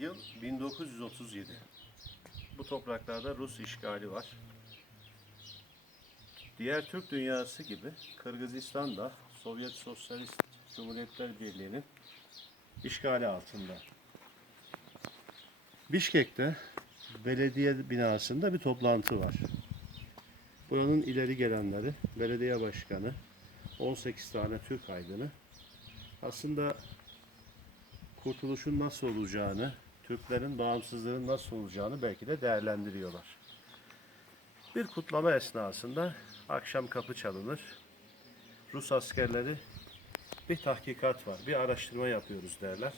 Yıl 1937. Bu topraklarda Rus işgali var. Diğer Türk dünyası gibi Kırgızistan da Sovyet Sosyalist Cumhuriyetler Birliği'nin işgali altında. Bişkek'te belediye binasında bir toplantı var. Buranın ileri gelenleri, belediye başkanı, 18 tane Türk aydını aslında kurtuluşun nasıl olacağını, Türklerin bağımsızlığının nasıl olacağını belki de değerlendiriyorlar. Bir kutlama esnasında akşam kapı çalınır. Rus askerleri bir tahkikat var, bir araştırma yapıyoruz derler.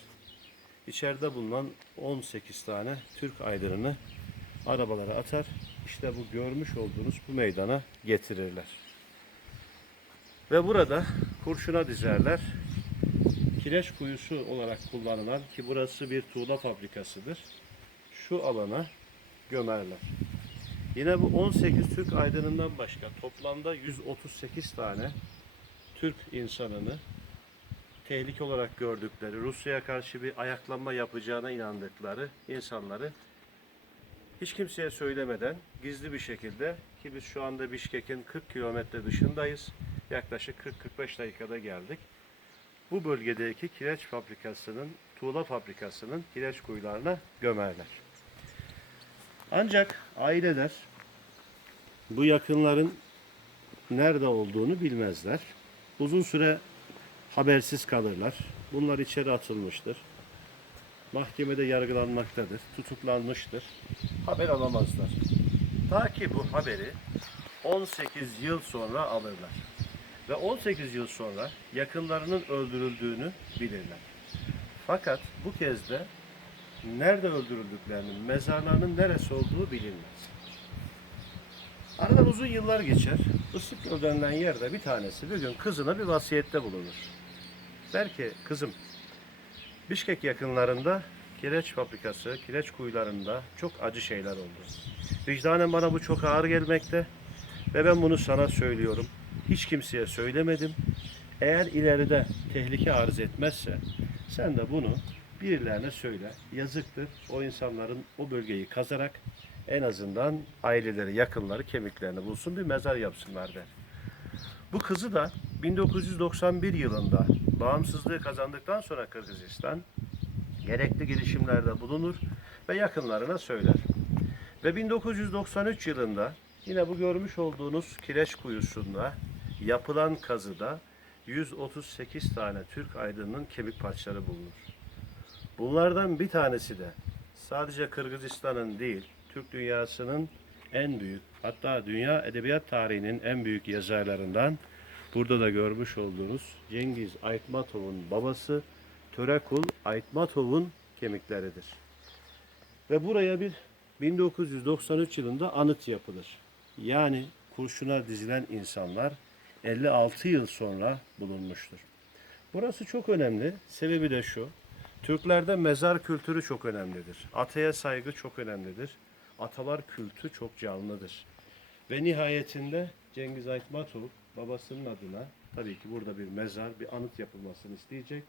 İçeride bulunan 18 tane Türk aydırını arabalara atar. İşte bu görmüş olduğunuz bu meydana getirirler. Ve burada kurşuna dizerler. Kireç kuyusu olarak kullanılan ki burası bir tuğla fabrikasıdır. Şu alana gömerler. Yine bu 18 Türk aydınından başka toplamda 138 tane Türk insanını tehlike olarak gördükleri, Rusya'ya karşı bir ayaklanma yapacağına inandıkları insanları hiç kimseye söylemeden gizli bir şekilde ki biz şu anda Bişkek'in 40 kilometre dışındayız. Yaklaşık 40-45 dakikada geldik. Bu bölgedeki kireç fabrikasının, tuğla fabrikasının kireç kuyularına gömerler. Ancak aileler bu yakınların nerede olduğunu bilmezler. Uzun süre habersiz kalırlar. Bunlar içeri atılmıştır. Mahkemede yargılanmaktadır. Tutuklanmıştır. Haber alamazlar. Ta ki bu haberi 18 yıl sonra alırlar. Ve 18 yıl sonra yakınlarının öldürüldüğünü bilirler. Fakat bu kez de nerede öldürüldüklerinin, mezarlarının neresi olduğu bilinmez. Aradan uzun yıllar geçer. Göl denilen yerde bir tanesi bir gün kızına bir vasiyette bulunur. Der ki kızım Bişkek yakınlarında kireç fabrikası, kireç kuyularında çok acı şeyler oldu. Vicdanen bana bu çok ağır gelmekte ve ben bunu sana söylüyorum. Hiç kimseye söylemedim. Eğer ileride tehlike arz etmezse sen de bunu birilerine söyle. Yazıktır o insanların o bölgeyi kazarak en azından aileleri, yakınları kemiklerini bulsun bir mezar yapsınlar der. Bu kızı da 1991 yılında bağımsızlığı kazandıktan sonra Kırgızistan gerekli girişimlerde bulunur ve yakınlarına söyler. Ve 1993 yılında yine bu görmüş olduğunuz kireç kuyusunda yapılan kazıda 138 tane Türk aydınının kemik parçaları bulunur. Bunlardan bir tanesi de sadece Kırgızistan'ın değil, Türk dünyasının en büyük, hatta dünya edebiyat tarihinin en büyük yazarlarından burada da görmüş olduğunuz Cengiz Aytmatov'un babası Törekul Aytmatov'un kemikleridir. Ve buraya bir 1993 yılında anıt yapılır. Yani kurşuna dizilen insanlar 56 yıl sonra bulunmuştur. Burası çok önemli. Sebebi de şu. Türklerde mezar kültürü çok önemlidir. Ataya saygı çok önemlidir. Atalar kültü çok canlıdır. Ve nihayetinde Cengiz Aytmatov babasının adına tabii ki burada bir mezar, bir anıt yapılmasını isteyecek.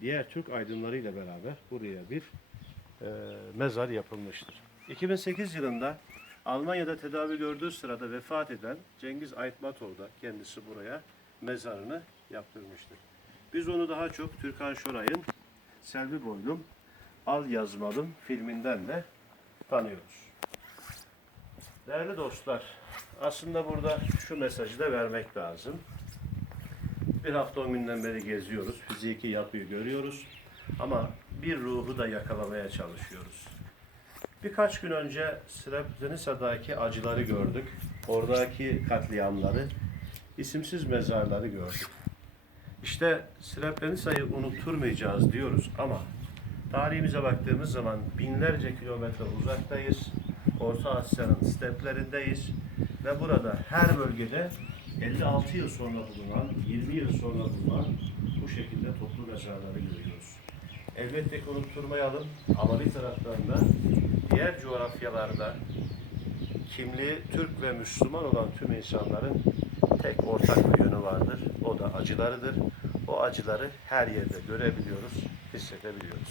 Diğer Türk aydınlarıyla beraber buraya bir e, mezar yapılmıştır. 2008 yılında Almanya'da tedavi gördüğü sırada vefat eden Cengiz Aytmatov da kendisi buraya mezarını yaptırmıştır. Biz onu daha çok Türkan Şoray'ın Selvi Boylum Al Yazmalım filminden de tanıyoruz. Değerli dostlar, aslında burada şu mesajı da vermek lazım. Bir hafta on günden beri geziyoruz, fiziki yapıyı görüyoruz ama bir ruhu da yakalamaya çalışıyoruz. Birkaç gün önce Srebrenica'daki acıları gördük. Oradaki katliamları, isimsiz mezarları gördük. İşte Srebrenica'yı unutturmayacağız diyoruz ama tarihimize baktığımız zaman binlerce kilometre uzaktayız. Orta Asya'nın steplerindeyiz ve burada her bölgede 56 yıl sonra bulunan, 20 yıl sonra bulunan bu şekilde toplu mezarları görüyoruz elbette ki unutturmayalım. Amavi taraftan da diğer coğrafyalarda kimliği Türk ve Müslüman olan tüm insanların tek ortak bir yönü vardır. O da acılarıdır. O acıları her yerde görebiliyoruz, hissedebiliyoruz.